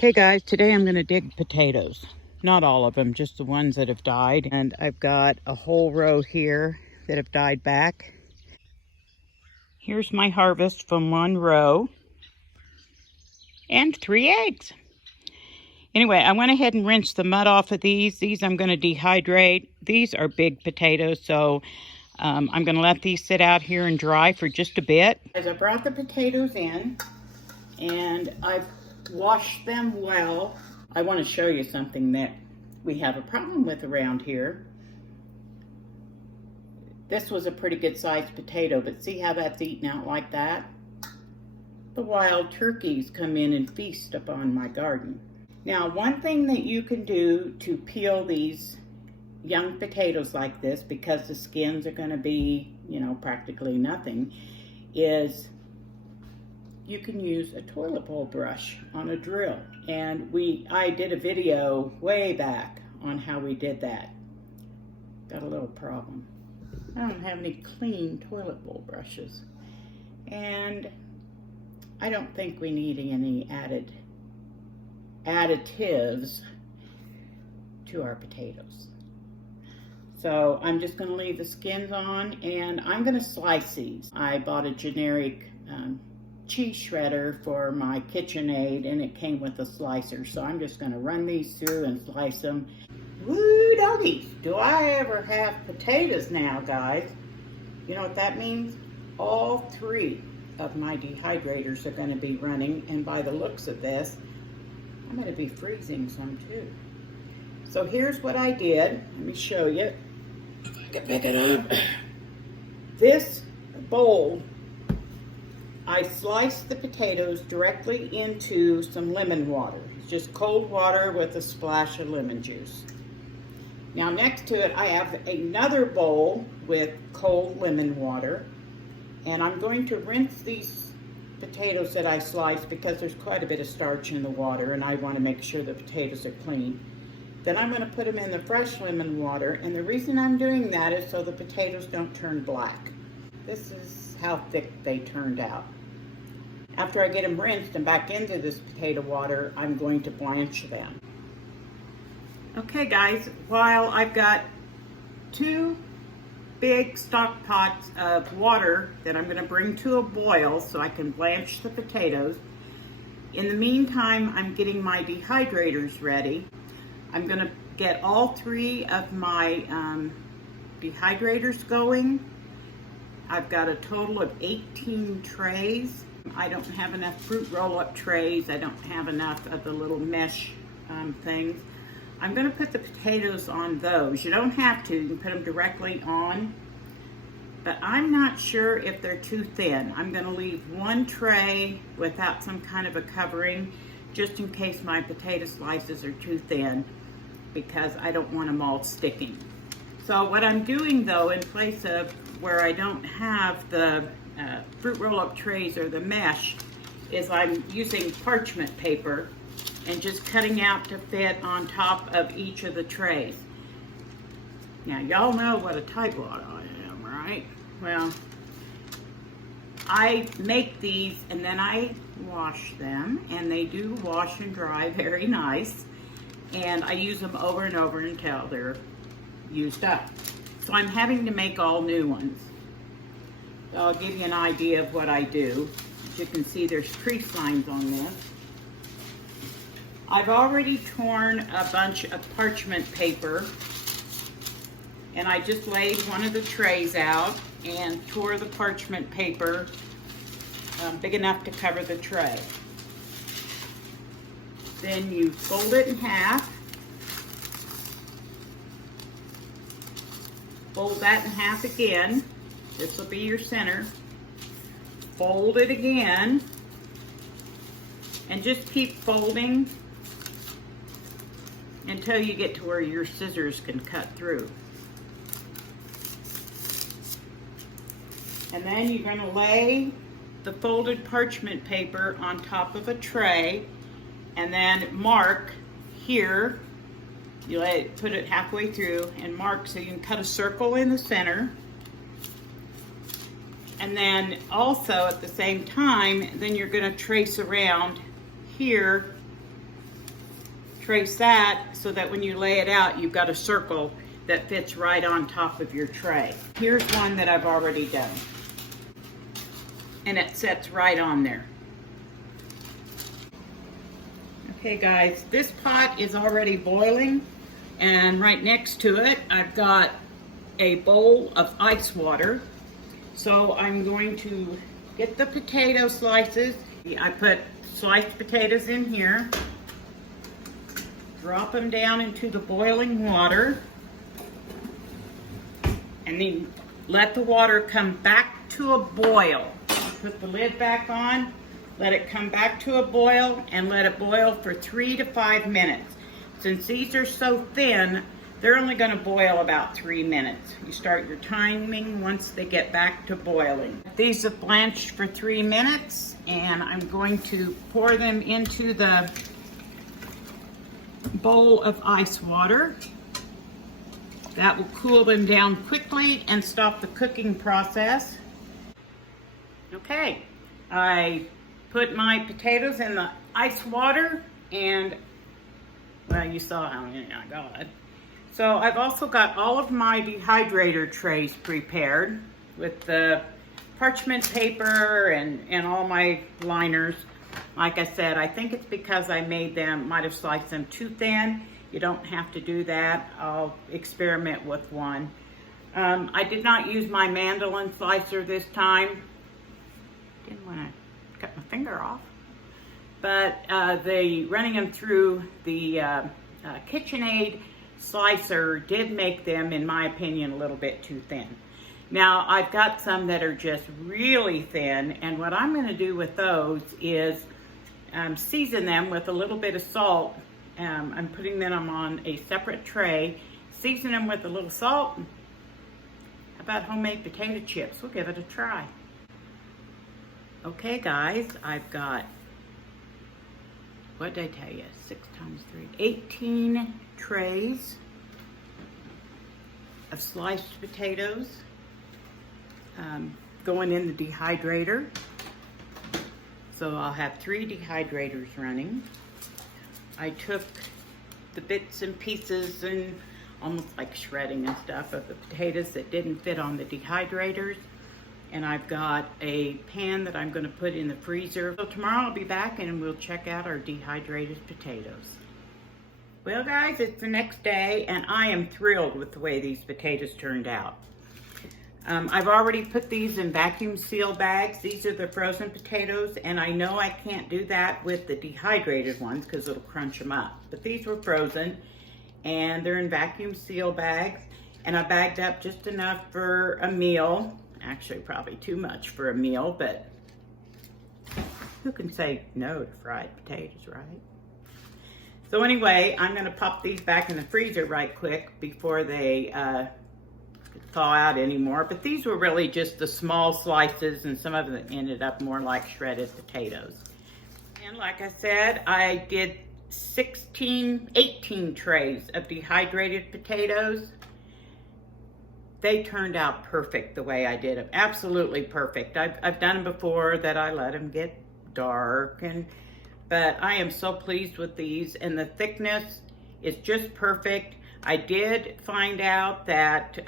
Okay guys, today I'm going to dig potatoes. Not all of them, just the ones that have died. And I've got a whole row here that have died back. Here's my harvest from one row. And 3 eggs. Anyway, I went ahead and rinsed the mud off of these. These I'm going to dehydrate. These are big potatoes, so I'm going to let these sit out here and dry for just a bit. As I brought the potatoes in, and I've washed them well. I want to show you something that we have a problem with around here. This was a pretty good sized potato, but see how that's eaten out like that? The wild turkeys come in and feast upon my garden. Now, one thing that you can do to peel these young potatoes like this, because the skins are going to be, practically nothing, is you can use a toilet bowl brush on a drill. And I did a video way back on how we did that. Got a little problem. I don't have any clean toilet bowl brushes. And I don't think we need any additives to our potatoes. So I'm just going to leave the skins on, and I'm going to slice these. I bought a generic cheese shredder for my KitchenAid, and it came with a slicer. So I'm just going to run these through and slice them. Woo doggies, do I ever have potatoes now, guys? You know what that means? All 3 of my dehydrators are going to be running, and by the looks of this, I'm going to be freezing some too. So here's what I did. Let me show you. If I can pick it up. This bowl, I sliced the potatoes directly into some lemon water. It's just cold water with a splash of lemon juice. Now next to it, I have another bowl with cold lemon water, and I'm going to rinse these potatoes that I sliced because there's quite a bit of starch in the water, and I want to make sure the potatoes are clean. Then I'm going to put them in the fresh lemon water, and the reason I'm doing that is so the potatoes don't turn black. This is how thick they turned out. After I get them rinsed and back into this potato water, I'm going to blanch them. Okay guys, while I've got 2 big stock pots of water that I'm going to bring to a boil so I can blanch the potatoes, in the meantime I'm getting my dehydrators ready. I'm going to get all 3 of my dehydrators going. I've got a total of 18 trays. I don't have enough fruit roll-up trays. I don't have enough of the little mesh things. I'm going to put the potatoes on those. You don't have to. You can put them directly on. But I'm not sure if they're too thin. I'm going to leave 1 tray without some kind of a covering, just in case my potato slices are too thin, because I don't want them all sticking. So what I'm doing though, in place of where I don't have the fruit roll-up trays or the mesh, is I'm using parchment paper and just cutting out to fit on top of each of the trays. Now y'all know what a tightwad I am, right? Well, I make these and then I wash them, and they do wash and dry very nice, and I use them over and over until they're used up. So I'm having to make all new ones. So I'll give you an idea of what I do. As you can see, there's crease lines on this. I've already torn a bunch of parchment paper, and I just laid one of the trays out and tore the parchment paper big enough to cover the tray. Then you fold it in half. Fold that in half again. This will be your center. Fold it again. And just keep folding until you get to where your scissors can cut through. And then you're going to lay the folded parchment paper on top of a tray, and then mark here. You put it halfway through and mark so you can cut a circle in the center. And then also at the same time, then you're going to trace around here trace that so that when you lay it out, you've got a circle that fits right on top of your tray. Here's one that I've already done. And it sets right on there. Okay guys, this pot is already boiling, and right next to it I've got a bowl of ice water. So I'm going to get the potato slices. I put sliced potatoes in here, drop them down into the boiling water, and then let the water come back to a boil. Put the lid back on, let it come back to a boil, and let it boil for 3 to 5 minutes. Since these are so thin, they're only going to boil about 3 minutes. You start your timing once they get back to boiling. These have blanched for 3 minutes, and I'm going to pour them into the bowl of ice water. That will cool them down quickly and stop the cooking process. Okay, I put my potatoes in the ice water, and well, you saw how many I got. So I've also got all of my dehydrator trays prepared with the parchment paper and all my liners. Like I said, I think it's because I might have sliced them too thin. You don't have to do that. I'll experiment with one. I did not use my mandolin slicer this time. Didn't want to cut my finger off. But running them through the KitchenAid slicer did make them, in my opinion, a little bit too thin. Now I've got some that are just really thin, and what I'm going to do with those is season them with a little bit of salt. I'm putting them on a separate tray, season them with a little salt. How about homemade potato chips? We'll give it a try. Okay guys, I've got, what did I tell you, 6 times 3, 18 trays of sliced potatoes going in the dehydrator. So I'll have 3 dehydrators running. I took the bits and pieces and almost like shredding and stuff of the potatoes that didn't fit on the dehydrators. And I've got a pan that I'm going to put in the freezer. So tomorrow I'll be back and we'll check out our dehydrated potatoes. Well guys, it's the next day and I am thrilled with the way these potatoes turned out. I've already put these in vacuum seal bags. These are the frozen potatoes, and I know I can't do that with the dehydrated ones because it'll crunch them up. But these were frozen and they're in vacuum seal bags, and I bagged up just enough for a meal. Actually, probably too much for a meal, but who can say no to fried potatoes, right? So anyway, I'm gonna pop these back in the freezer right quick before they thaw out anymore. But these were really just the small slices, and some of them ended up more like shredded potatoes. And like I said, I did 18 trays of dehydrated potatoes. They turned out perfect the way I did them. Absolutely perfect. I've done them before that I let them get dark, but I am so pleased with these, and the thickness is just perfect. I did find out that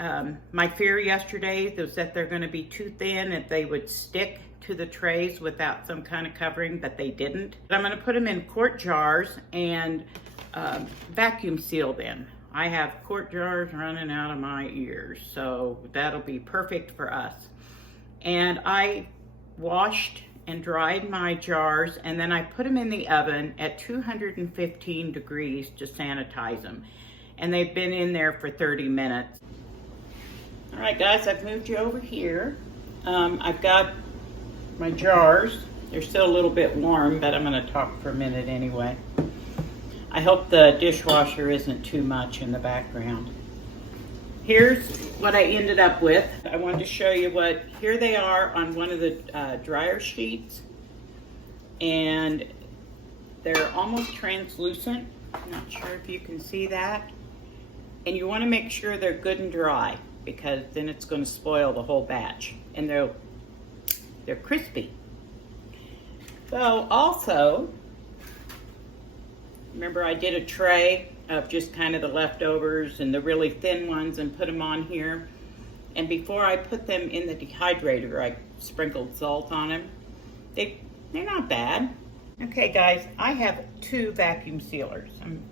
my fear yesterday was that they're going to be too thin, that they would stick to the trays without some kind of covering, but they didn't. But I'm going to put them in quart jars and vacuum seal them. I have quart jars running out of my ears, so that'll be perfect for us. And I washed and dried my jars, and then I put them in the oven at 215 degrees to sanitize them. And they've been in there for 30 minutes. All right, guys, I've moved you over here. I've got my jars. They're still a little bit warm, but I'm gonna talk for a minute anyway. I hope the dishwasher isn't too much in the background. Here's what I ended up with. I wanted to show you here they are on one of the dryer sheets. And they're almost translucent. I'm not sure if you can see that. And you want to make sure they're good and dry, because then it's going to spoil the whole batch. And they're crispy. So also, Remember, I did a tray of just kind of the leftovers and the really thin ones and put them on here. And before I put them in the dehydrator, I sprinkled salt on them. They're not bad. Okay guys, I have 2 vacuum sealers. I'm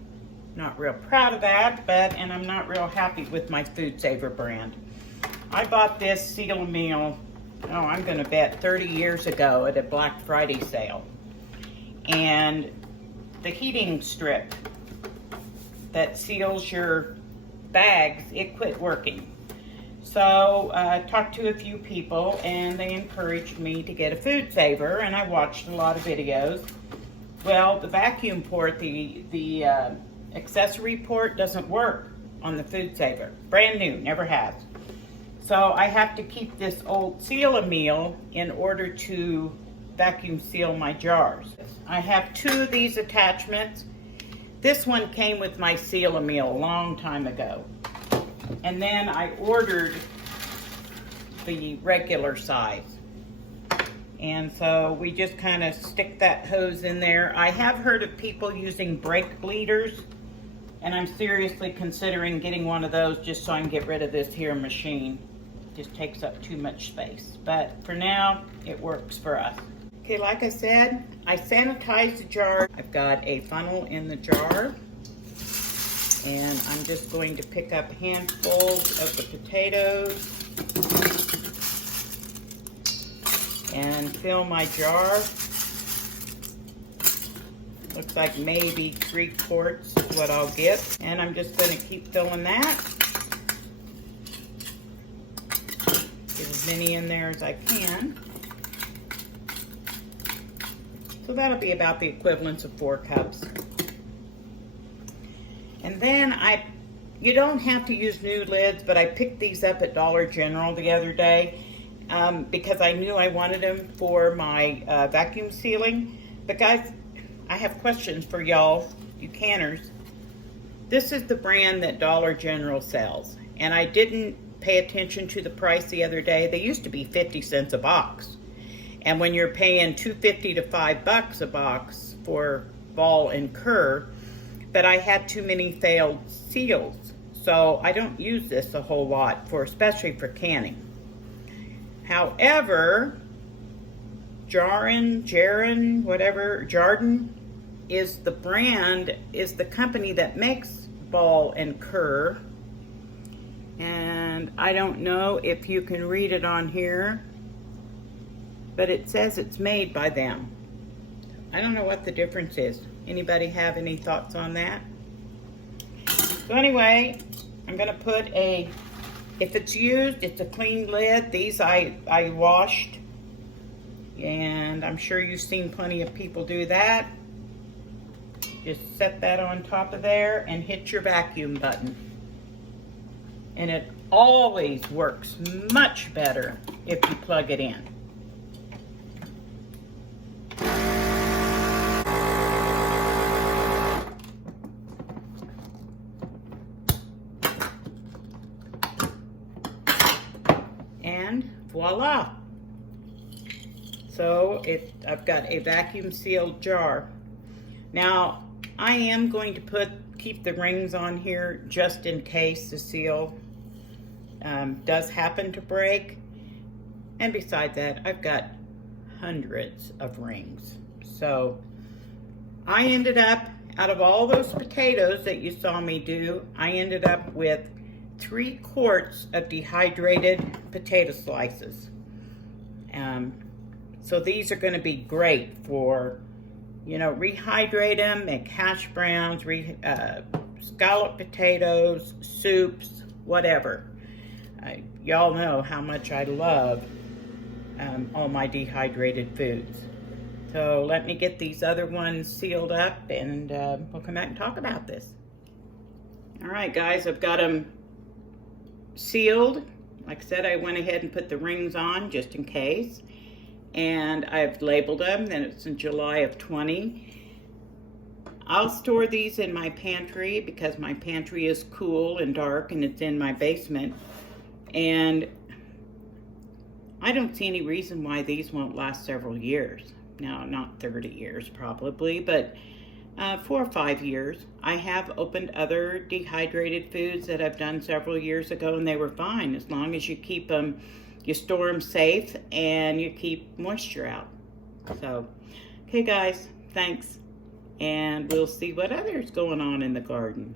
not real proud of that, and I'm not real happy with my Food Saver brand. I bought this Seal Meal, I'm gonna bet 30 years ago at a Black Friday sale. And the heating strip that seals your bags, it quit working. So I talked to a few people and they encouraged me to get a Food Saver, and I watched a lot of videos. Well, the vacuum port, the accessory port doesn't work on the Food Saver. Brand new, never has. So I have to keep this old Seal-A-Meal in order to vacuum seal my jars. I have 2 of these attachments. This one came with my Seal-A-Meal a long time ago. And then I ordered the regular size. And so we just kind of stick that hose in there. I have heard of people using brake bleeders, and I'm seriously considering getting one of those just so I can get rid of this here machine. It just takes up too much space. But for now, it works for us. Okay, like I said, I sanitized the jar. I've got a funnel in the jar, and I'm just going to pick up handfuls of the potatoes and fill my jar. Looks like maybe 3 quarts is what I'll get, and I'm just going to keep filling that. Get as many in there as I can. So that'll be about the equivalent of 4 cups. And then you don't have to use new lids, but I picked these up at Dollar General the other day because I knew I wanted them for my vacuum sealing. But guys, I have questions for y'all, you canners. This is the brand that Dollar General sells, and I didn't pay attention to the price the other day. They used to be 50 cents a box. And when you're paying $2.50 to $5 a box for Ball and Cur, but I had too many failed seals. So I don't use this a whole lot, especially for canning. However, Jardin is the brand, is the company that makes Ball and Cur. And I don't know if you can read it on here, but it says it's made by them. I don't know what the difference is. Anybody have any thoughts on that? So anyway, I'm gonna put if it's used, it's a clean lid. These I washed, and I'm sure you've seen plenty of people do that. Just set that on top of there and hit your vacuum button. And it always works much better if you plug it in. And voila. So I've got a vacuum sealed jar. Now I am going to keep the rings on here just in case the seal does happen to break. And besides that, I've got hundreds of rings. So I ended up, out of all those potatoes that you saw me do, I ended up with 3 quarts of dehydrated potato slices. So these are going to be great for, rehydrate them, make hash browns, scallop potatoes, soups, whatever. Y'all know how much I love all my dehydrated foods. So let me get these other ones sealed up, and we'll come back and talk about this. All right, guys, I've got them sealed. Like I said, I went ahead and put the rings on just in case. And I've labeled them, and it's in July of 20. I'll store these in my pantry because my pantry is cool and dark and it's in my basement. And I don't see any reason why these won't last several years. Now, not 30 years probably, but 4 or 5 years. I have opened other dehydrated foods that I've done several years ago, and they were fine as long as you keep them, you store them safe, and you keep moisture out. So, okay guys, thanks. And we'll see what other's going on in the garden.